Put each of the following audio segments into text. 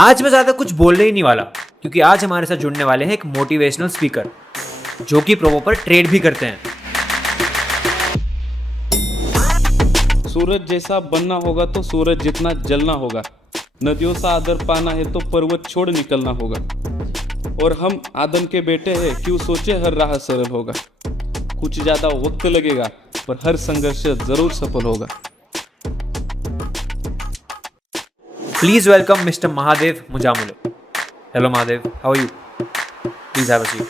आज मैं ज़्यादा कुछ बोलने ही नहीं वाला, क्योंकि आज हमारे साथ जुड़ने वाले हैं एक मोटिवेशनल स्पीकर जो कि प्रोमो पर ट्रेड भी करते हैं। सूरज जैसा बनना होगा तो सूरज जितना जलना होगा। नदियों सा आदर पाना है तो पर्वत छोड़ निकलना होगा। और हम आदम के बेटे हैं, क्यों सोचे हर राह सरल होगा। कुछ ज़्यादा वक्त लगेगा पर हर संघर्ष जरूर सफल होगा। Please welcome Mr. Mahadev Mujamule. Hello Mahadev, how are you? Please have a seat.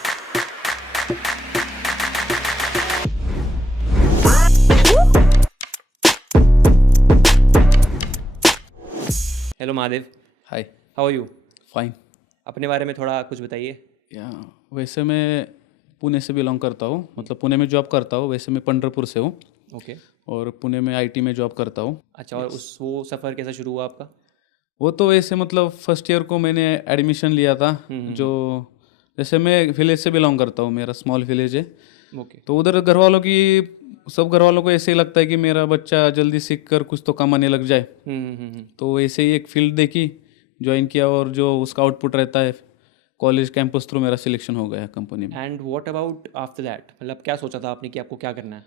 Hello Mahadev, hi, how are you? Fine. अपने बारे में थोड़ा कुछ बताइए। वैसे मैं पुणे से बिलोंग करता हूँ, मतलब पुणे में जॉब करता हूँ। वैसे मैं पंढरपुर से हूँ। ओके। और पुणे में आईटी में जॉब करता हूँ। अच्छा, और वो सफ़र कैसा शुरू हुआ आपका? वो तो वैसे मतलब फर्स्ट ईयर को मैंने एडमिशन लिया था। जो जैसे मैं विलेज से बिलोंग करता हूँ, मेरा स्मॉल विलेज है। ओके। तो उधर सब घर वालों को ऐसे ही लगता है कि मेरा बच्चा जल्दी सीख कर कुछ तो कमाने लग जाए। तो ऐसे ही एक फील्ड देखी, ज्वाइन किया, और जो उसका आउटपुट रहता है कॉलेज कैंपस थ्रू मेरा सिलेक्शन हो गया कंपनी में। And what about after that, मतलब क्या सोचा था आपने कि आपको क्या करना है?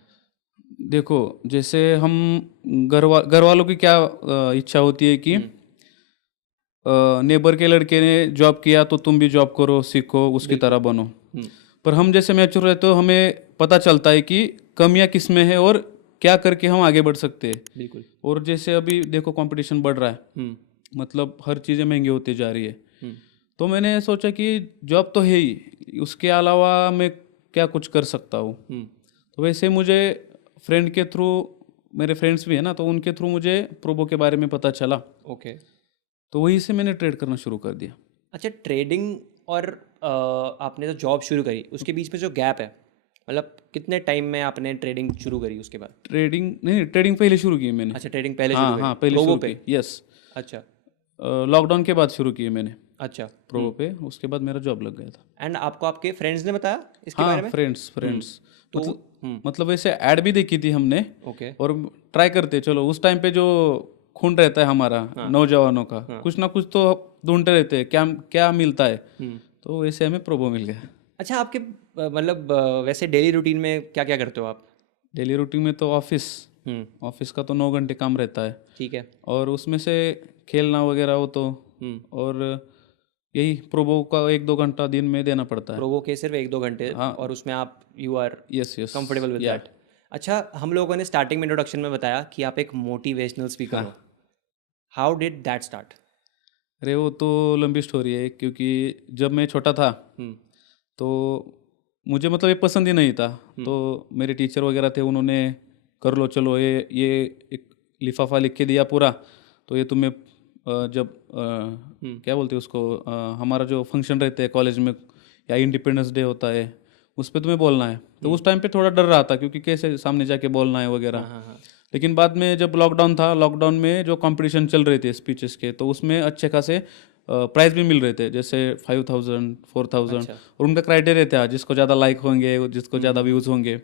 देखो, जैसे हम घर वालों की क्या इच्छा होती है कि नेबर के लड़के ने जॉब किया तो तुम भी जॉब करो, सीखो, उसकी तरह बनो। पर हम जैसे मैच्योर रहते हो हमें पता चलता है कि कमियां किस में है और क्या करके हम आगे बढ़ सकते हैं। बिल्कुल। और जैसे अभी देखो कंपटीशन बढ़ रहा है, मतलब हर चीज़ें महंगी होती जा रही है। तो मैंने सोचा कि जॉब तो है ही, उसके अलावा मैं क्या कुछ कर सकता हूँ। तो वैसे मुझे फ्रेंड के थ्रू, मेरे फ्रेंड्स भी है ना, तो उनके थ्रू मुझे प्रोबो के बारे में पता चला। ओके। तो वहीं से मैंने ट्रेड करना शुरू कर दिया। अच्छा, ट्रेडिंग और आपने जो जॉब शुरू करी उसके बीच में जो गैप है, मतलब कितने टाइम में आपने ट्रेडिंग शुरू करी उसके बाद? ट्रेडिंग पहले शुरू की मैंने। अच्छा, ट्रेडिंग पहले हाँ शुरू करी? हाँ, पहले प्रोबो शुरू पे? की, यस। अच्छा। लॉकडाउन के बाद शुरू की मैंने अच्छा। प्रोबो पे, उसके बाद मेरा जॉब लग गया था। एंड आपको आपके फ्रेंड्स ने बताया इसके बारे हाँ, में? फ्रेंड्स तो मतलब वैसे ऐड भी देखी थी हमने। ओके। और ट्राई करते चलो, उस टाइम पे जो खून रहता है हमारा नौजवानों का, कुछ ना कुछ तो ढूंढते रहते हैं, क्या क्या मिलता है। तो वैसे हमें प्रोबो मिल गया। अच्छा, आपके मतलब वैसे डेली रूटीन में क्या क्या करते हो आप? डेली रूटीन में तो ऑफिस का तो 9 घंटे काम रहता है। ठीक है। और उसमें से खेलना वगैरह हो तो, और यही प्रोबो का 1-2 घंटा दिन में देना पड़ता है। प्रोबो के सिर्फ 1-2 घंटे? हाँ। और उसमें आप you are yes comfortable with that? अच्छा, हम लोगों ने स्टार्टिंग में इंट्रोडक्शन में बताया कि आप एक मोटिवेशनल स्पीकर हो। How did that start? अरे वो तो लंबी स्टोरी है, क्योंकि जब मैं छोटा था तो मुझे मतलब ये पसंद ही नहीं था। तो मेरे टीचर वगैरह थे, उन्होंने कर लो चलो, ये एक लिफाफा लिख के दिया पूरा। तो ये तुम्हें जब क्या बोलते हैं उसको, हमारा जो फंक्शन रहते हैं कॉलेज में या इंडिपेंडेंस डे होता है, उस पर तुम्हें बोलना है। तो उस टाइम पे थोड़ा डर रहा था, क्योंकि कैसे सामने जाके बोलना है वगैरह। लेकिन बाद में जब लॉकडाउन था, लॉकडाउन में जो कंपटीशन चल रहे थे स्पीचेस के, तो उसमें अच्छे खासे प्राइज भी मिल रहे थे, जैसे 5000 4000। और उनका क्राइटेरिया था जिसको ज़्यादा लाइक होंगे, जिसको ज़्यादा व्यूज़ होंगे।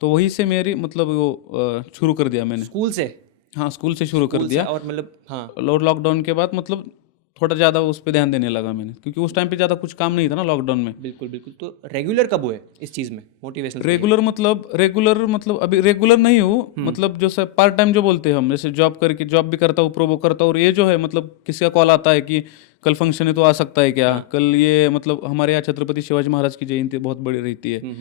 तो वहीं से मेरी मतलब वो शुरू कर दिया मैंने। स्कूल से? हाँ, स्कूल से शुरू कर दिया। और मतलब हाँ, लॉकडाउन के बाद मतलब थोड़ा ज़्यादा उस पर ध्यान देने लगा मैंने, क्योंकि उस टाइम पे ज़्यादा कुछ काम नहीं था ना लॉकडाउन में। बिल्कुल बिल्कुल। तो रेगुलर कब हुए इस चीज़ में, मोटिवेशनल? रेगुलर मतलब अभी रेगुलर नहीं हूँ, मतलब जो सर पार्ट टाइम जो बोलते हैं हम, जैसे जॉब करके जॉब भी करता हूँ, प्रोबो करता हूँ। और ये जो है मतलब किसी का कॉल आता है कि कल फंक्शन है तो आ सकता है क्या, कल ये मतलब हमारे यहाँ छत्रपति शिवाजी महाराज की जयंती बहुत बड़ी रहती है,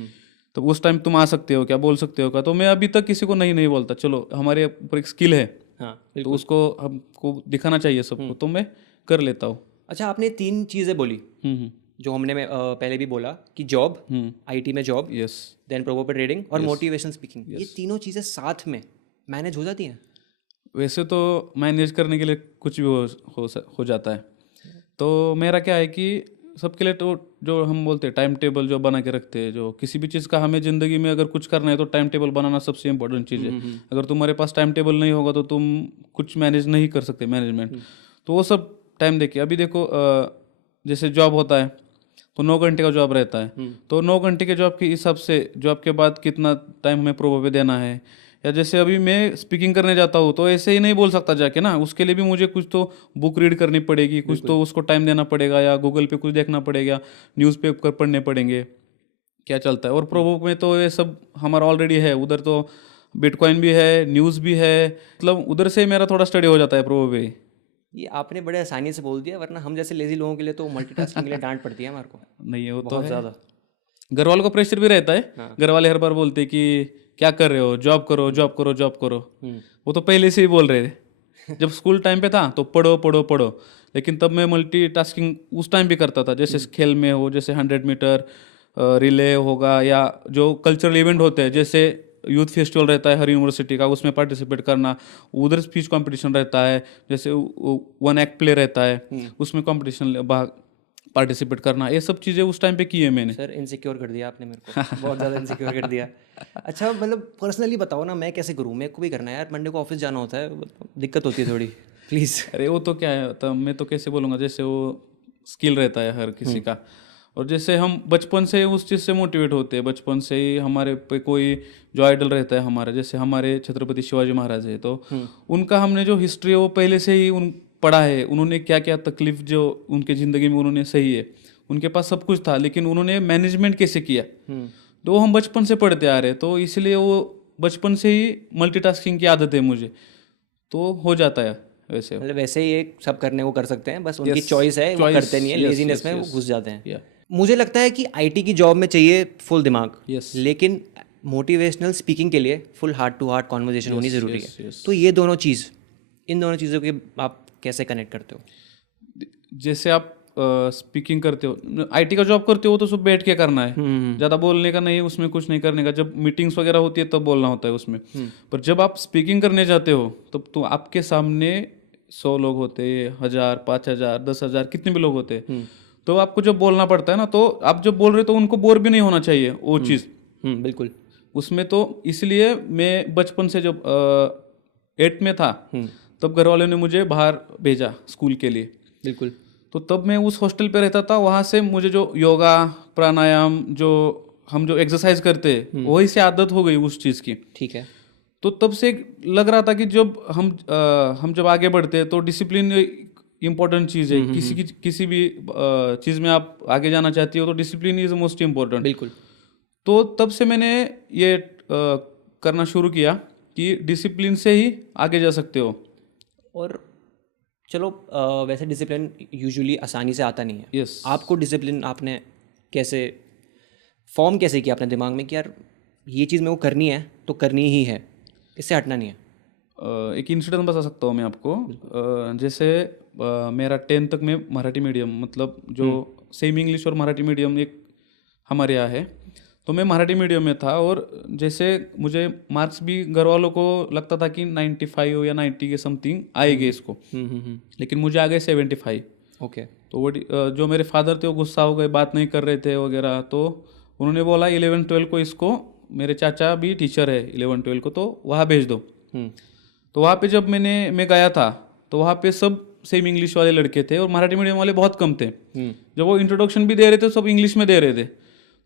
तो उस टाइम तुम आ सकते हो क्या, बोल सकते हो क्या। तो मैं अभी तक किसी को नहीं बोलता, चलो हमारे ऊपर एक स्किल है, तो उसको हमको दिखाना चाहिए सबको, तो मैं कर लेता हूँ। अच्छा, आपने 3 चीज़ें बोली जो हमने पहले भी बोला कि जॉब, आईटी में जॉब, यस, देन प्रोबो पे ट्रेडिंग और मोटिवेशनल स्पीकिंग। ये तीनों चीज़ें साथ में मैनेज हो जाती हैं? वैसे तो मैनेज करने के लिए कुछ भी हो जाता है। तो मेरा क्या है कि सबके लिए तो जो हम बोलते हैं टाइम टेबल जो बना के रखते हैं, जो किसी भी चीज़ का हमें ज़िंदगी में अगर कुछ करना है तो टाइम टेबल बनाना सबसे इम्पोर्टेंट चीज़ है। अगर तुम्हारे पास टाइम टेबल नहीं होगा तो तुम कुछ मैनेज नहीं कर सकते, मैनेजमेंट। तो वो सब टाइम देखिए। अभी देखो जैसे जॉब होता है तो 9 घंटे का जॉब रहता है, तो 9 घंटे के जॉब के हिसाब से जॉब के बाद कितना टाइम हमें प्रोबो पे देना है, या जैसे अभी मैं स्पीकिंग करने जाता हूँ तो ऐसे ही नहीं बोल सकता जाके ना, उसके लिए भी मुझे कुछ तो बुक रीड करनी पड़ेगी, कुछ तो उसको टाइम देना पड़ेगा, या गूगल पे कुछ देखना पड़ेगा, न्यूज़पेपर पढ़ने पड़ेंगे क्या चलता है। और प्रोवो में तो ये सब हमारा ऑलरेडी है, उधर तो बिटकॉइन भी है, न्यूज़ भी है, मतलब उधर से मेरा थोड़ा स्टडी हो जाता है प्रोवो पे। ये आपने बड़े आसानी से बोल दिया, वरना हम जैसे लेजी लोगों के लिए तो मल्टीटास्किंग के लिए डांट पड़ती है हमारे को नहीं है वो तो बहुत है, ज़्यादा। घर वालों का प्रेशर भी रहता है, घर वाले हर बार बोलते हैं कि क्या कर रहे हो, जॉब करो जॉब करो जॉब करो। वो तो पहले से ही बोल रहे थे जब स्कूल टाइम पे था तो पढ़ो पढ़ो पढ़ो, लेकिन तब मैं मल्टीटास्किंग उस टाइम भी करता था, जैसे खेल में हो, जैसे 100 मीटर रिले होगा, या जो कल्चरल इवेंट होते हैं, जैसे यूथ फेस्टिवल रहता है हर यूनिवर्सिटी का, उसमें पार्टिसिपेट करना, उधर स्पीच कंपटीशन रहता है, जैसे वन एक्ट प्ले रहता है उसमें कंपटीशन पार्टिसिपेट करना, ये सब चीज़ें उस टाइम पे की है मैंने। सर इनसिक्योर कर दिया आपने मेरे को बहुत ज़्यादा इनसिक्योर कर दिया। अच्छा मतलब पर्सनली बताओ ना, मैं कैसे करूँ, मेरे को भी करना है यार, मंडे को ऑफिस जाना होता है, दिक्कत होती है थोड़ी प्लीज़। अरे वो तो क्या है, तो मैं तो कैसे बोलूँगा, जैसे वो स्किल रहता है हर किसी का, और जैसे हम बचपन से उस चीज़ से मोटिवेट होते हैं, बचपन से ही हमारे पे कोई जो आइडल रहता है हमारा, जैसे हमारे छत्रपति शिवाजी महाराज है, तो उनका हमने जो हिस्ट्री है वो पहले से ही पढ़ा है, उन्होंने क्या क्या तकलीफ जो उनके ज़िंदगी में उन्होंने सही है, उनके पास सब कुछ था, लेकिन उन्होंने मैनेजमेंट कैसे किया तो वो हम बचपन से पढ़ते आ रहे हैं, तो इसलिए वो बचपन से ही मल्टीटास्किंग की आदत है मुझे, तो हो जाता है वैसे। मतलब वैसे ही एक सब करने को कर सकते हैं, बस उनकी चॉइस है, वो करते नहीं है, लेजीनेस में वो घुस जाते हैं। मुझे लगता है कि आईटी की जॉब में चाहिए फुल दिमाग, लेकिन मोटिवेशनल स्पीकिंग के लिए full heart to heart conversation होनी ज़रूरी है। तो ये दोनों चीज़, इन दोनों चीज़ों के आप कैसे कनेक्ट करते हो? जैसे आप स्पीकिंग करते हो, आईटी का जॉब करते हो तो सब बैठ के करना है, ज़्यादा बोलने का नहीं, उसमें कुछ नहीं करने का, जब मीटिंग्स वगैरह होती है तब बोलना होता है उसमें। पर जब आप स्पीकिंग करने जाते हो तब तो आपके सामने 100 लोग होते हैं, 1000, 5000, 10,000, कितने भी लोग होते हैं, तो आपको जब बोलना पड़ता है ना, तो आप जब बोल रहे हो तो उनको बोर भी नहीं होना चाहिए वो चीज़ बिल्कुल उसमें। तो इसलिए मैं बचपन से जब 8th में था तब घर वालों ने मुझे बाहर भेजा स्कूल के लिए। बिल्कुल। तो तब मैं उस हॉस्टल पे रहता था, वहाँ से मुझे जो योगा प्राणायाम जो हम जो एक्सरसाइज करते हैं वही से आदत हो गई उस चीज़ की। ठीक है। तो तब से लग रहा था कि जब हम जब आगे बढ़ते हैं तो डिसिप्लिन इम्पोर्टेंट चीज़ है, किसी भी चीज़ में आप आगे जाना चाहती हो तो डिसिप्लिन इज़ मोस्ट इम्पोर्टेंट। बिल्कुल। तो तब से मैंने ये करना शुरू किया कि डिसिप्लिन से ही आगे जा सकते हो। और चलो वैसे डिसिप्लिन यूजुअली आसानी से आता नहीं है। यस। आपको डिसिप्लिन आपने कैसे फॉर्म कैसे किया अपने दिमाग में कि यार ये चीज़ मेरे को करनी है तो करनी ही है, इससे हटना नहीं है? एक इंसिडेंट बता सकता हूँ मैं आपको। जैसे मेरा 10th तक में मराठी मीडियम, मतलब जो सेमी इंग्लिश और मराठी मीडियम एक हमारे यहाँ है, तो मैं मराठी मीडियम में था, और जैसे मुझे मार्क्स भी घर वालों को लगता था कि 95 या 90 के समथिंग आएंगे इसको, लेकिन मुझे आ गए 75। ओके। तो वो जो मेरे फादर थे वो गुस्सा हो गए, बात नहीं कर रहे थे वगैरह, तो उन्होंने बोला 11-12 को इसको, मेरे चाचा भी टीचर है 11-12 को, तो वहाँ भेज दो। तो वहाँ पे जब मैं गया था तो वहाँ पे सब सेम इंग्लिश वाले लड़के थे और मराठी मीडियम वाले बहुत कम थे। जब वो इंट्रोडक्शन भी दे रहे थे सब इंग्लिश में दे रहे थे,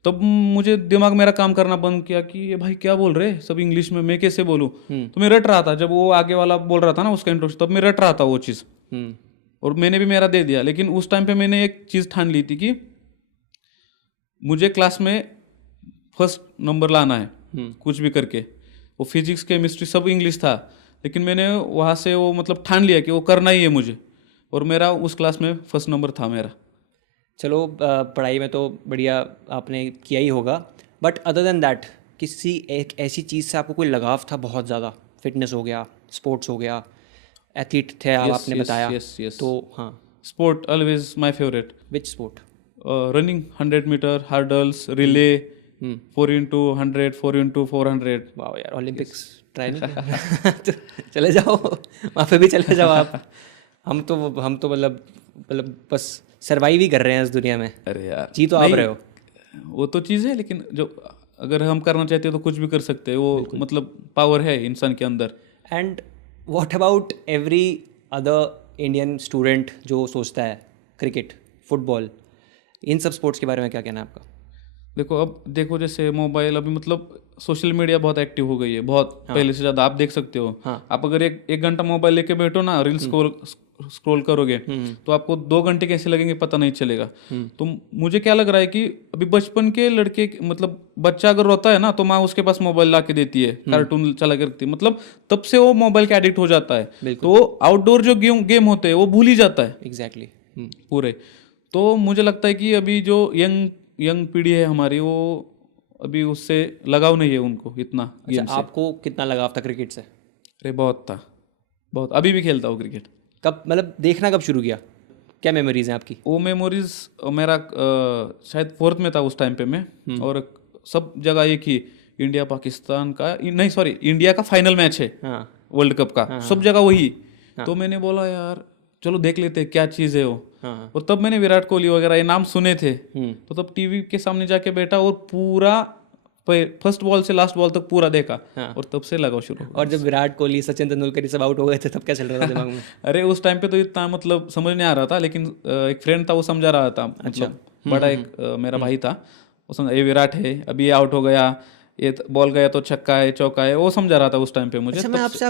तब मुझे दिमाग मेरा काम करना बंद किया कि ये भाई क्या बोल रहे सब इंग्लिश में, मैं कैसे बोलूँ। तो मैं रट रहा था, जब वो आगे वाला बोल रहा था ना उसका इंट्रोडक्शन, तब मैं रट रहा था वो चीज़, और मैंने भी मेरा दे दिया। लेकिन उस टाइम पे मैंने एक चीज़ ठान ली थी कि मुझे क्लास में फर्स्ट नंबर लाना है, कुछ भी करके। वो फिजिक्स केमिस्ट्री सब इंग्लिश था, लेकिन मैंने वहाँ से वो मतलब ठान लिया कि वो करना ही है मुझे, और मेरा उस क्लास में फर्स्ट नंबर था मेरा। चलो पढ़ाई में तो बढ़िया आपने किया ही होगा, बट अदर देन दैट किसी एक ऐसी चीज़ से आपको कोई लगाव था बहुत ज़्यादा? फिटनेस हो गया, स्पोर्ट्स हो गया, एथलीट थे आप, आपने बताया। तो हाँ, sport always my favourite. Which sport? Running, 100 metre, hurdles, relay, 4x100, 4x400। वाह यार, ओलंपिक्स ट्राई नहीं किया? तो चले जाओ वहाँ पे भी चले जाओ आप। हम तो मतलब बस सर्वाइव ही कर रहे हैं इस दुनिया में। अरे यार, जी तो आप रहे हो। वो तो चीज़ है, लेकिन जो अगर हम करना चाहते हैं तो कुछ भी कर सकते हैं, वो मतलब पावर है इंसान के अंदर। And what about every other Indian student जो सोचता है क्रिकेट, फुटबॉल, इन सब स्पोर्ट्स के बारे में क्या कहना है आपका? देखो अब देखो जैसे मोबाइल अभी मतलब सोशल मीडिया बहुत एक्टिव हो गई है, बहुत पहले से ज़्यादा। आप देख सकते हो, आप अगर एक घंटा मोबाइल लेके बैठो ना, रील स्क्रॉल करोगे तो आपको 2 घंटे कैसे लगेंगे पता नहीं चलेगा। तो मुझे क्या लग रहा है कि अभी बचपन के लड़के मतलब बच्चा अगर रोता है ना तो माँ उसके पास मोबाइल ला के देती है, कार्टून चला के रखती है, मतलब तब से वो मोबाइल के एडिक्ट हो जाता है। तो आउटडोर जो गेम होते हैं वो भूल ही जाता है एग्जैक्टली पूरे। तो मुझे लगता है कि अभी जो यंग पीढ़ी है हमारी, वो अभी उससे लगाव नहीं है उनको इतना। अच्छा, आपको कितना लगाव था क्रिकेट से? अरे बहुत था, बहुत। अभी भी खेलता हूँ क्रिकेट। कब मतलब देखना कब शुरू किया? क्या मेमोरीज हैं आपकी? वो मेमोरीज मेरा शायद 4th में था उस टाइम पे मैं, और सब जगह एक ही इंडिया पाकिस्तान का नहीं सॉरी इंडिया का फाइनल मैच है वर्ल्ड कप का, सब जगह वही। तो मैंने बोला यार चलो देख लेते क्या चीज़ है वो। और तब मैंने विराट कोहली वगैरह ये नाम सुने थे, तो तब टीवी के सामने जाके बैठा और पूरा फर्स्ट बॉल से लास्ट बॉल तक पूरा देखा, और तब से लगाओ शुरू। और जब विराट कोहली सचिन तेंदुलकर सब आउट हो गए थे तब क्या चल रहा था दिमाग में? अरे उस टाइम पे तो इतना मतलब समझ नहीं आ रहा था, लेकिन एक फ्रेंड था वो समझा रहा था, मतलब बड़ा एक मेरा भाई था, वो समझा ये विराट है, अभी ये आउट हो गया, ये बॉल गया तो छक्का है चौका है, वो समझा रहा था उस टाइम पे मुझे। अच्छा, मैं आपसे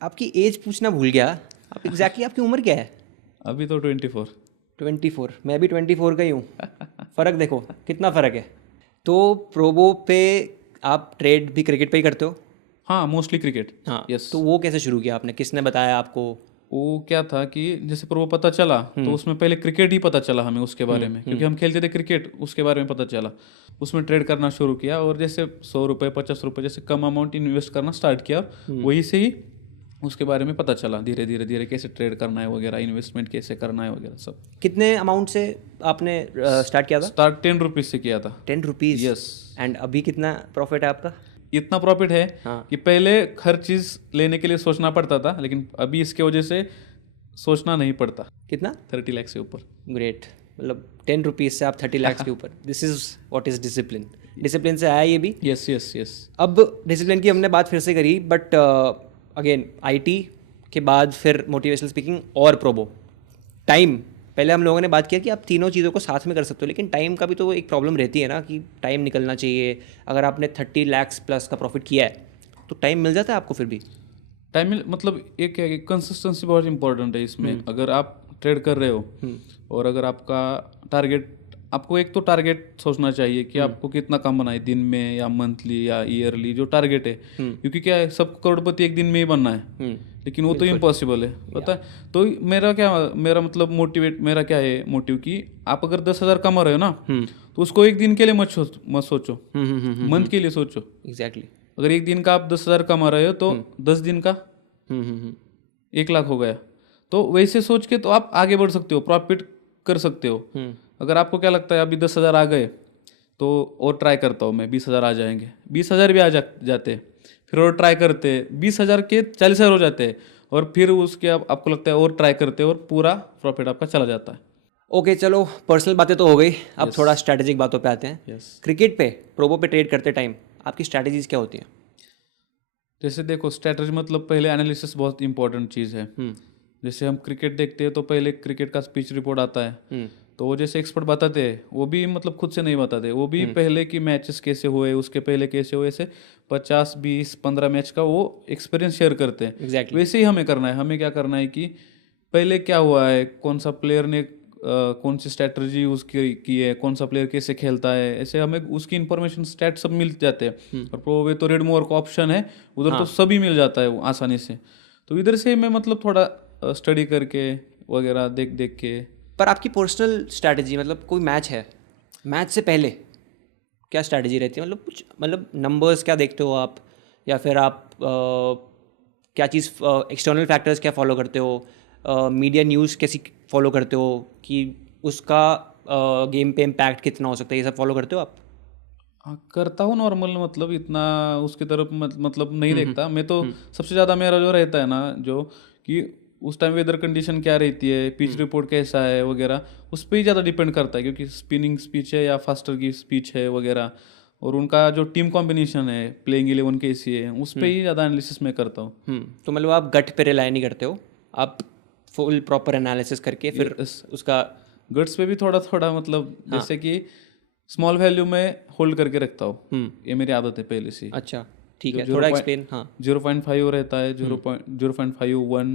आपकी एज पूछना भूल गया। आप एग्जैक्टली आपकी उम्र क्या है? अभी तो 24। मैं भी 24 का ही हूँ। फ़र्क देखो कितना फ़र्क है। तो प्रोबो पे आप ट्रेड भी क्रिकेट पे ही करते हो? हाँ, मोस्टली क्रिकेट। हाँ, यस। तो वो कैसे शुरू किया आपने? किसने बताया आपको? वो क्या था कि जैसे प्रोबो पता चला तो उसमें पहले क्रिकेट ही पता चला हमें उसके बारे में, क्योंकि हम खेलते थे क्रिकेट, उसके बारे में पता चला। उसमें ट्रेड करना शुरू किया, और जैसे 100 रुपये 50 रुपये जैसे कम अमाउंट इन्वेस्ट करना स्टार्ट किया, वही से ही उसके बारे में पता चला धीरे धीरे धीरे कैसे ट्रेड करना है वगैरह, इन्वेस्टमेंट कैसे करना है वगैरह सब। कितने अमाउंट से आपने स्टार्ट किया था? स्टार्ट 10 रुपीज़ से किया था। 10 रुपीज़? यस। एंड अभी कितना प्रॉफिट है आपका? इतना प्रॉफिट है कि पहले हर चीज़ लेने के लिए सोचना पड़ता था, लेकिन अभी इसके वजह से सोचना नहीं पड़ता। कितना? 30 लाख से ऊपर। ग्रेट, मतलब 10 रुपीज़ से आप 30 लाख के ऊपर। This is what is discipline. Discipline से आया ये भी। Yes yes yes. अब डिसिप्लिन की हमने बात फिर से करी, बट अगेन आईटी के बाद फिर मोटिवेशनल स्पीकिंग और प्रोबो। टाइम, पहले हम लोगों ने बात किया कि आप तीनों चीज़ों को साथ में कर सकते हो, लेकिन टाइम का भी तो एक प्रॉब्लम रहती है ना, कि टाइम निकलना चाहिए। अगर आपने 30 लाख प्लस का प्रॉफिट किया है तो टाइम मिल जाता है आपको फिर भी? टाइम मतलब एक कंसिस्टेंसी बहुत इंपॉर्टेंट है इसमें। अगर आप ट्रेड कर रहे हो और अगर आपका टारगेट, आपको एक तो टारगेट सोचना चाहिए कि आपको कितना कमाना है दिन में या मंथली या ईयरली, जो टारगेट है। क्योंकि क्या है, सब करोड़पति एक दिन में ही बनना है, लेकिन वो तो इम्पॉसिबल है, पता है। तो मेरा मतलब मेरा क्या है मोटिव कि आप अगर 10,000 कमा रहे हो ना, तो उसको एक दिन के लिए मत सोचो, मंथ के लिए सोचो। एग्जैक्टली। अगर एक दिन का आप 10,000 कमा रहे हो तो 10 दिन का 1 लाख हो गया। तो वैसे सोच के तो आप आगे बढ़ सकते हो, प्रॉफिट कर सकते हो। अगर आपको क्या लगता है अभी 10,000 आ गए तो और ट्राई करता हूँ मैं, 20,000 आ जाएंगे, 20,000 भी आ जाते, फिर और ट्राई करते, 20,000 के 40,000 हो जाते, और फिर उसके आपको लगता है और ट्राई करते, और पूरा प्रॉफिट आपका चला जाता है। ओके, चलो पर्सनल बातें तो हो गई, अब थोड़ा स्ट्रैटेजिक बातों पे आते हैं। क्रिकेट पे, प्रोबो पे ट्रेड करते टाइम आपकी स्ट्रैटेजीज क्या होती हैं? जैसे देखो, स्ट्रैटेजी मतलब पहले एनालिसिस बहुत इंपॉर्टेंट चीज़ है। जैसे हम क्रिकेट देखते हैं तो पहले क्रिकेट का पिच रिपोर्ट आता है, तो वो जैसे एक्सपर्ट बताते हैं, वो भी मतलब खुद से नहीं बताते, वो भी पहले की मैचेस कैसे हुए, उसके पहले कैसे हुए, ऐसे 50 20 15 मैच का वो एक्सपीरियंस शेयर करते हैं। Exactly. वैसे ही हमें करना है। हमें क्या करना है कि पहले क्या हुआ है, कौन सा प्लेयर ने कौन सी स्ट्रैटेजी यूज़ की है, कौन सा प्लेयर कैसे खेलता है, ऐसे हमें उसकी इन्फॉर्मेशन स्टैट सब मिल जाते हैं। और प्रोबे तो रेड मोर का ऑप्शन है, उधर तो सभी मिल जाता है वो आसानी से। तो इधर से मैं मतलब थोड़ा स्टडी करके वगैरह देख के। पर आपकी पर्सनल स्ट्रैटेजी, मतलब कोई मैच है, मैच से पहले क्या स्ट्रैटेजी रहती है? मतलब कुछ, मतलब नंबर्स क्या देखते हो आप, या फिर आप क्या चीज़ एक्सटर्नल फैक्टर्स क्या फॉलो करते हो, मीडिया न्यूज़ कैसी फॉलो करते हो कि उसका गेम पे इम्पैक्ट कितना हो सकता है, ये सब फॉलो करते हो आप? करता हूँ नॉर्मल, मतलब इतना उसकी तरफ मतलब नहीं देखता मैं तो। सबसे ज़्यादा मेरा जो रहता है ना, जो कि उस टाइम वेदर कंडीशन क्या रहती है, पिच रिपोर्ट कैसा है वगैरह, उस पर ही ज़्यादा डिपेंड करता है, क्योंकि स्पिनिंग स्पीच है या फास्टर की स्पीच है वगैरह, और उनका जो टीम कॉम्बिनेशन है, प्लेइंग 11 कैसी है, उस पर ही ज़्यादा एनालिसिस मैं करता हूँ। तो मतलब आप गट पे रिलाई नहीं करते हो, आप फुल प्रॉपर एनालिसिस करके फिर उसका। गट्स पे भी थोड़ा थोड़ा मतलब जैसे कि स्मॉल वैल्यू में होल्ड करके रखता हूँ, ये मेरी आदत है पहले से। अच्छा ठीक है, थोड़ा एक्सप्लेन। हाँ 0.5 रहता है, 0.5, 1,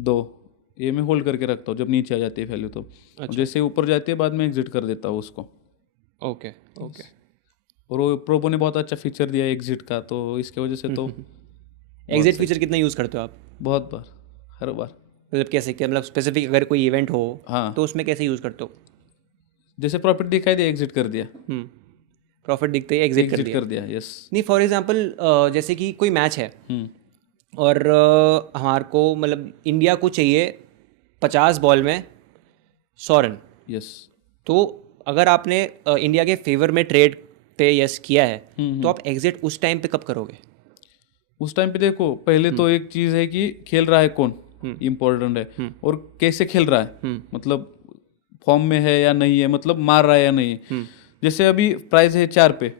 2, ये मैं होल्ड करके रखता हूँ जब नीचे आ जाती है वैल्यू तो। अच्छा। जैसे ऊपर जाती है बाद में एग्जिट कर देता हूँ उसको। Okay okay. और वो प्रोबो ने बहुत अच्छा फीचर दिया है एग्जिट का, तो इसके वजह से तो एग्जिट फीचर कितना यूज़ करते हो आप? बहुत बार, हर बार। मतलब कैसे, क्या मतलब स्पेसिफिक अगर कोई इवेंट हो हाँ तो उसमें कैसे यूज़ करते हो? जैसे प्रॉफिट दिखाई दिया एग्जिट कर दिया। प्रॉफिट दिखते ही एग्जिट कर दिया। यस। नहीं फॉर एग्जांपल जैसे कि कोई मैच है और हमारे को मतलब इंडिया को चाहिए 50 बॉल में 100 रन। यस। तो अगर आपने इंडिया के फेवर में ट्रेड पे यस किया है तो आप एग्जिट उस टाइम पे कब करोगे? उस टाइम पे देखो, पहले तो एक चीज़ है कि खेल रहा है कौन, इम्पोर्टेंट है, और कैसे खेल रहा है, मतलब फॉर्म में है या नहीं है, मतलब मार रहा है या नहीं है। जैसे अभी प्राइस है 4 पे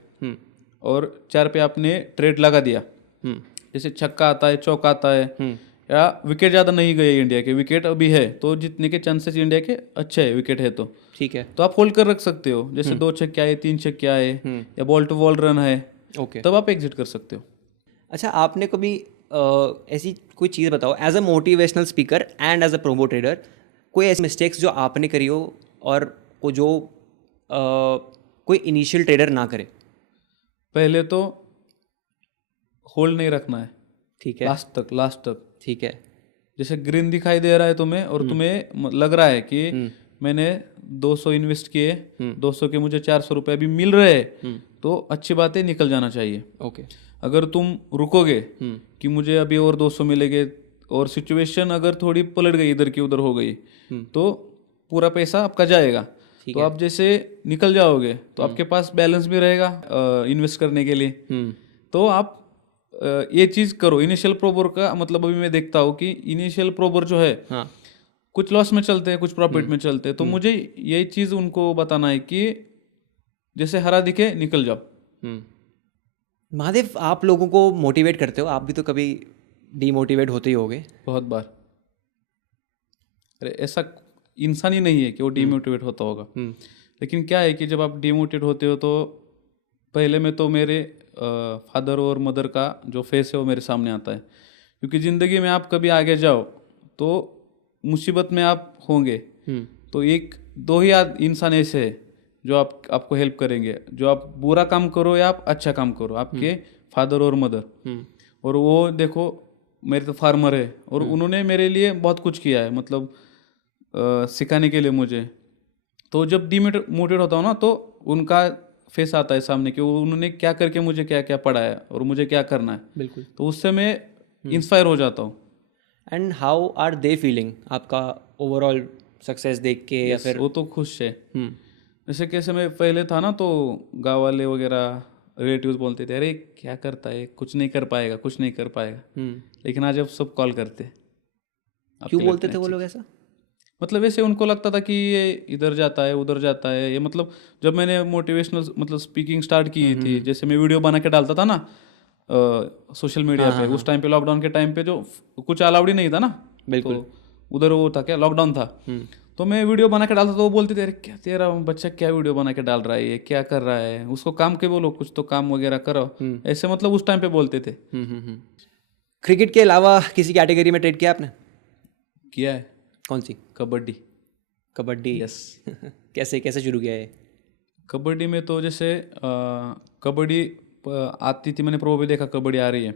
और 4 पे आपने ट्रेड लगा दिया, जैसे छक्का आता है, चौका आता है, या विकेट ज़्यादा नहीं गए इंडिया के, विकेट अभी है तो जीतने के चांसेस इंडिया के अच्छे है, विकेट है तो ठीक है, तो आप होल्ड कर रख सकते हो। जैसे 2 छक्के आए, 3 छक्के आए, या बॉल टू बॉल रन है, तब आप एग्जिट कर सकते हो। अच्छा, आपने कभी ऐसी कोई चीज़ बताओ as a motivational speaker and as a promo trader, कोई ऐसी मिस्टेक्स जो आपने करी हो और को जो कोई इनिशियल ट्रेडर ना करे? पहले तो होल्ड नहीं रखना है, ठीक है, लास्ट तक। ठीक है, जैसे ग्रीन दिखाई दे रहा है तुम्हें और तुम्हें लग रहा है कि मैंने 200 इन्वेस्ट किए, 200 के मुझे 400 रुपये भी मिल रहे हैं, तो अच्छी बात है, निकल जाना चाहिए। ओके। अगर तुम रुकोगे कि मुझे अभी और 200 मिलेंगे और सिचुएशन अगर थोड़ी पलट गई, इधर की उधर हो गई, तो पूरा पैसा आपका जाएगा। तो आप जैसे निकल जाओगे तो आपके पास बैलेंस भी रहेगा इन्वेस्ट करने के लिए। तो आप ये चीज़ करो। इनिशियल प्रोबर का मतलब अभी मैं देखता हूँ कि इनिशियल प्रोबर जो है, हाँ, कुछ लॉस में चलते हैं, कुछ प्रॉफिट में चलते हैं, तो मुझे यही चीज़ उनको बताना है कि जैसे हरा दिखे निकल जाओ। महादेव, आप लोगों को मोटिवेट करते हो, आप भी तो कभी डीमोटिवेट होते ही होगे? बहुत बार। अरे ऐसा इंसान ही नहीं है कि वो डीमोटिवेट होता होगा, लेकिन क्या है कि जब आप डीमोटिवेट होते हो तो पहले में तो मेरे फादर और मदर का जो फेस है वो मेरे सामने आता है, क्योंकि ज़िंदगी में आप कभी आगे जाओ तो मुसीबत में आप होंगे, तो 1-2 ही इंसान ऐसे है जो आपको हेल्प करेंगे, जो आप बुरा काम करो या आप अच्छा काम करो, आपके फादर और मदर। और वो देखो, मेरे तो फार्मर है और उन्होंने मेरे लिए बहुत कुछ किया है, मतलब सिखाने के लिए मुझे। तो जब डीमोटिवेट होता हूँ ना, तो उनका फेस आता है सामने कि उन्होंने क्या करके मुझे क्या क्या पढ़ाया और मुझे क्या करना है। बिल्कुल। तो उससे मैं इंस्पायर हो जाता हूँ। And how are they feeling आपका ओवरऑल सक्सेस देख के? या फिर वो तो खुश है। जैसे कैसे मैं पहले था ना, तो गाँव वाले वगैरह रिलेटिव्स बोलते थे, अरे क्या करता है, कुछ नहीं कर पाएगा, कुछ नहीं कर पाएगा। लेकिन आज अब सब कॉल करते। क्यों बोलते थे वो लोग ऐसा? मतलब ऐसे उनको लगता था कि ये इधर जाता है, उधर जाता है। ये मतलब जब मैंने मोटिवेशनल मतलब स्पीकिंग स्टार्ट की थी, जैसे मैं वीडियो बना के डालता था ना सोशल मीडिया पे, उस टाइम पे लॉकडाउन के टाइम पे जो कुछ अलाउड ही नहीं था ना, बिल्कुल, तो उधर वो था क्या, लॉकडाउन था, तो मैं वीडियो बना के डालता, तो वो बोलते थे, अरे क्या तेरा बच्चा क्या वीडियो बना के डाल रहा है, ये क्या कर रहा है, उसको काम के बोलो, कुछ तो काम वगैरह करो। ऐसे मतलब उस टाइम पे बोलते थे। क्रिकेट के अलावा किसी कैटेगरी में ट्रेड किया आपने? किया है। कौन सी? कबड्डी। कबड्डी? यस। कैसे शुरू किया है कबड्डी में? तो जैसे कबड्डी आती थी, मैंने प्रो भी देखा कबड्डी आ रही है।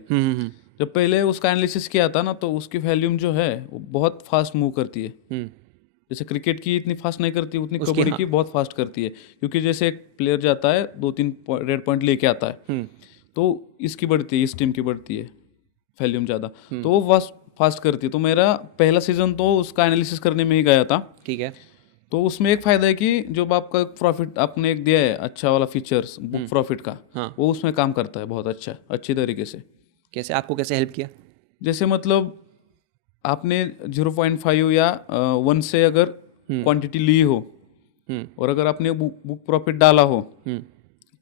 जब पहले उसका एनालिसिस किया था ना, तो उसकी वॉल्यूम जो है वो बहुत फास्ट मूव करती है। जैसे क्रिकेट की इतनी फास्ट नहीं करती, उतनी कबड्डी की बहुत फास्ट करती है, क्योंकि जैसे एक प्लेयर जाता है 2-3 रेड पॉइंट लेके आता है, तो इसकी बढ़ती है, इस टीम की बढ़ती है वॉल्यूम ज़्यादा, तो वो फास्ट करती है। तो मेरा पहला सीजन तो उसका एनालिसिस करने में ही गया था। ठीक है। तो उसमें एक फ़ायदा है कि जो आपका प्रॉफिट आपने एक दिया है अच्छा वाला फीचर्स बुक प्रॉफिट का, हाँ, वो उसमें काम करता है बहुत अच्छी तरीके से। कैसे? आपको कैसे हेल्प किया? जैसे मतलब आपने 0.5 या 1 से अगर क्वांटिटी ली हो, और अगर आपने बुक प्रॉफिट डाला हो,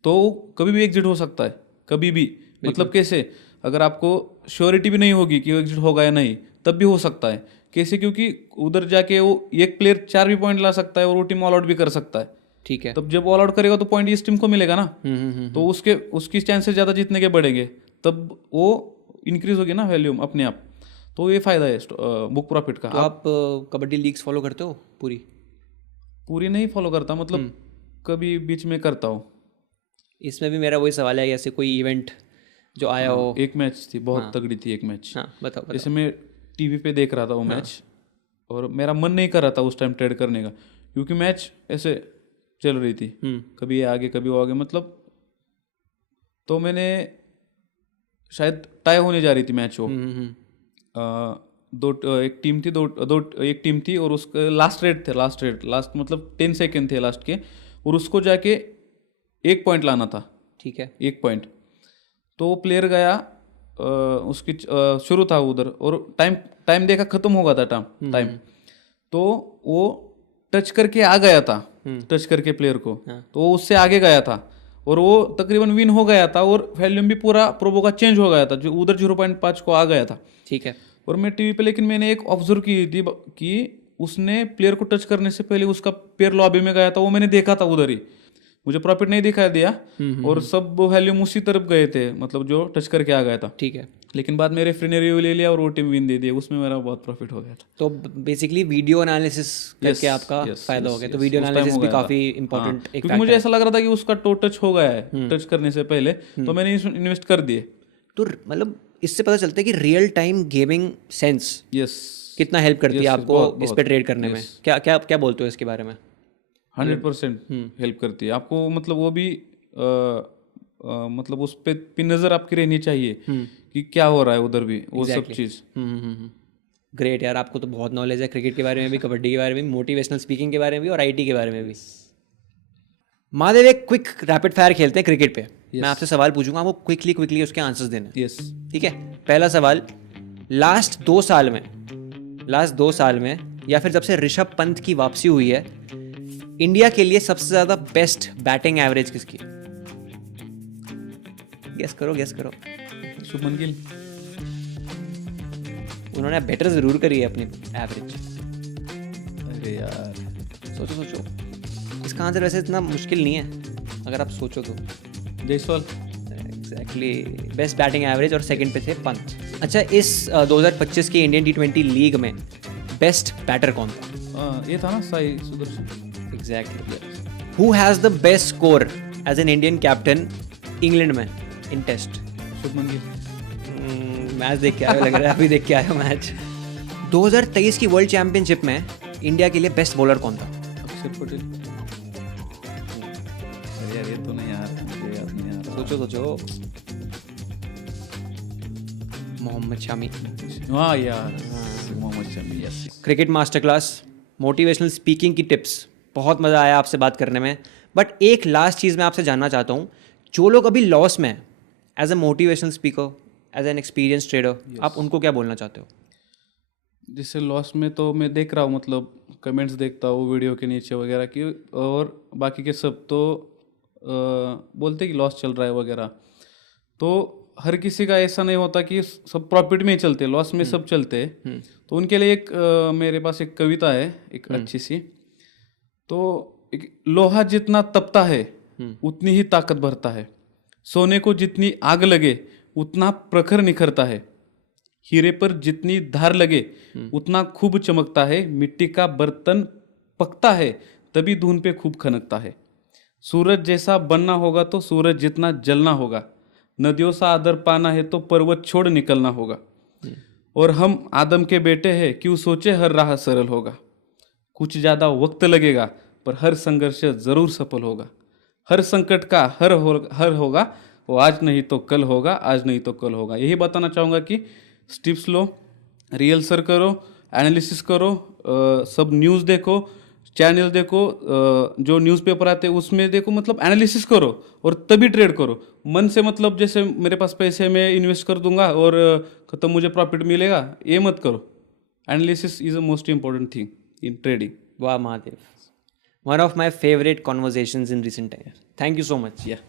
तो कभी भी एग्जिट हो सकता है, कभी भी। मतलब कैसे? अगर आपको श्योरिटी भी नहीं होगी कि वो एग्जिट होगा या नहीं, तब भी हो सकता है। कैसे? क्योंकि उधर जाके वो एक प्लेयर 4 भी पॉइंट ला सकता है और वो टीम ऑल आउट भी कर सकता है। ठीक है, तब जब ऑल आउट करेगा तो पॉइंट इस टीम को मिलेगा ना, तो उसकी चांसेस ज़्यादा जीतने के बढ़ेंगे, तब वो इंक्रीज होगी ना वैल्यूम अपने आप। तो ये फ़ायदा है बुक प्रॉफिट का। तो आप कबड्डी लीग्स फॉलो करते हो? पूरी नहीं फॉलो करता, मतलब कभी बीच में करता हूँ। इसमें भी मेरा वही सवाल है, ऐसे कोई इवेंट जो आया हो? एक मैच थी, बहुत तगड़ी थी एक मैच। हाँ, बताओ। जैसे मैं टीवी पे देख रहा था वो मैच, और मेरा मन नहीं कर रहा था उस टाइम ट्रेड करने का, क्योंकि मैच ऐसे चल रही थी, कभी ये आगे कभी वो आगे, मतलब तो मैंने शायद टाई होने जा रही थी मैच वो। एक टीम थी और उसका लास्ट मतलब 10 सेकेंड थे लास्ट के, और उसको जाके 1 पॉइंट लाना था। ठीक है, 1 पॉइंट। तो वो प्लेयर गया, उसकी शुरू था उधर, और टाइम देखा खत्म हो गया था टाइम, तो वो टच करके आ गया था, टच करके प्लेयर को, तो वो उससे आगे गया था और वो तकरीबन विन हो गया था, और वॉल्यूम भी पूरा प्रोबो का चेंज हो गया था, जो उधर 0.5 को आ गया था। ठीक है। और मैं टीवी पे, लेकिन मैंने एक ऑब्जर्व की थी कि उसने प्लेयर को टच करने से पहले उसका पैर लॉबी में गया था, वो मैंने देखा था उधर ही, मुझे प्रॉफिट नहीं दिखा दिया, और सब वॉल्यूम उसी तरफ गए थे, मतलब जो टच करके आ गया था। ठीक है, लेकिन बाद में रेफरी ने रिव्यू ले लिया और वो टीम विन दे दिया, उसमें मेरा बहुत प्रॉफिट हो गया था। तो बेसिकली वीडियो एनालिसिस करके आपका फायदा हो गया। तो वीडियो एनालिसिस भी काफी इंपॉर्टेंट, क्योंकि मुझे ऐसा लग रहा था कि उसका टो टच हो गया है टच करने से पहले, तो मैंने इन्वेस्ट कर दिए। तो मतलब इससे पता चलता है कि रियल टाइम गेमिंग सेंस कितना हेल्प करती है आपको इस पे ट्रेड करने में। क्या क्या क्या बोलते हो इसके बारे में? 100% हेल्प करती है आपको, मतलब वो भी मतलब उस पे नजर आपकी रहनी चाहिए कि क्या हो रहा है उधर भी, वो सब चीज़। ग्रेट यार, आपको तो बहुत नॉलेज है क्रिकेट के बारे में भी, कबड्डी के बारे में भी, मोटिवेशनल स्पीकिंग के बारे में भी, और आईटी के बारे में भी। महादेव, एक क्विक रैपिड फायर खेलते हैं क्रिकेट पे। मैं आपसे सवाल पूछूंगा, आपको क्विकली उसके आंसर्स देने। ठीक है, पहला सवाल, लास्ट 2 साल में या फिर जब से ऋषभ पंत की वापसी हुई है, इंडिया के लिए सबसे ज्यादा बेस्ट बैटिंग एवरेज किसकी? गेस करो। शुभमन गिल। उन्होंने बेटर जरूर करी है अपनी एवरेज। अरे यार, सोचो, इसका आंसर वैसे इतना मुश्किल नहीं है अगर आप सोचो तो। Jaiswal. Exactly, best batting average, और सेकंड पे थे पंत। अच्छा, इस 2025 की इंडियन T20 लीग में बेस्ट बैटर कौन था? ये था ना Sai Sudharsan. Exactly. Who has the best score as an Indian captain England में in test? Shubman Gill. Match देख के आया लग रहा है, अभी देख के आया मैच। 2023 की वर्ल्ड चैंपियनशिप में इंडिया के लिए बेस्ट बॉलर कौन था? अक्षर पटेल। अरे यार, ये तो नहीं यार, मुझे याद नहीं आ रहा। सोचो। मोहम्मद शमी। हाँ यार, Mohammed Shami. Yes. Cricket master class, motivational speaking की टिप्स, बहुत मज़ा आया आपसे बात करने में। बट एक लास्ट चीज़ मैं आपसे जानना चाहता हूँ, जो लोग अभी लॉस में as a motivational speaker, as an experience trader, आप उनको क्या बोलना चाहते हो? जैसे लॉस में तो मैं देख रहा हूँ, मतलब कमेंट्स देखता हूँ वीडियो के नीचे वगैरह की, और बाकी के सब तो बोलते कि लॉस चल रहा है वगैरह। तो हर किसी का ऐसा नहीं होता कि सब प्रॉफिट में ही चलते, लॉस में सब चलते। तो उनके लिए एक मेरे पास एक कविता है, एक अच्छी सी। तो लोहा जितना तपता है उतनी ही ताकत भरता है, सोने को जितनी आग लगे उतना प्रखर निखरता है, हीरे पर जितनी धार लगे उतना खूब चमकता है, मिट्टी का बर्तन पकता है तभी धून पे खूब खनकता है, सूरज जैसा बनना होगा तो सूरज जितना जलना होगा, नदियों सा आदर पाना है तो पर्वत छोड़ निकलना होगा, और हम आदम के बेटे हैं क्यों सोचे हर राह सरल होगा, कुछ ज़्यादा वक्त लगेगा पर हर संघर्ष ज़रूर सफल होगा, हर संकट का हर होगा वो आज नहीं तो कल होगा, आज नहीं तो कल होगा। यही बताना चाहूँगा कि स्टेप्स लो, रिहर्सल करो, एनालिसिस करो, सब न्यूज़ देखो, चैनल देखो, जो न्यूज़पेपर आते हैं उसमें देखो, मतलब एनालिसिस करो और तभी ट्रेड करो। मन से मतलब जैसे मेरे पास पैसे मैं इन्वेस्ट कर दूंगा और खत्म मुझे प्रॉफिट मिलेगा, ये मत करो। Analysis is a most important thing in trading. वाह Mahadev, one of my favorite conversations in recent times. Thank you so much. Yeah.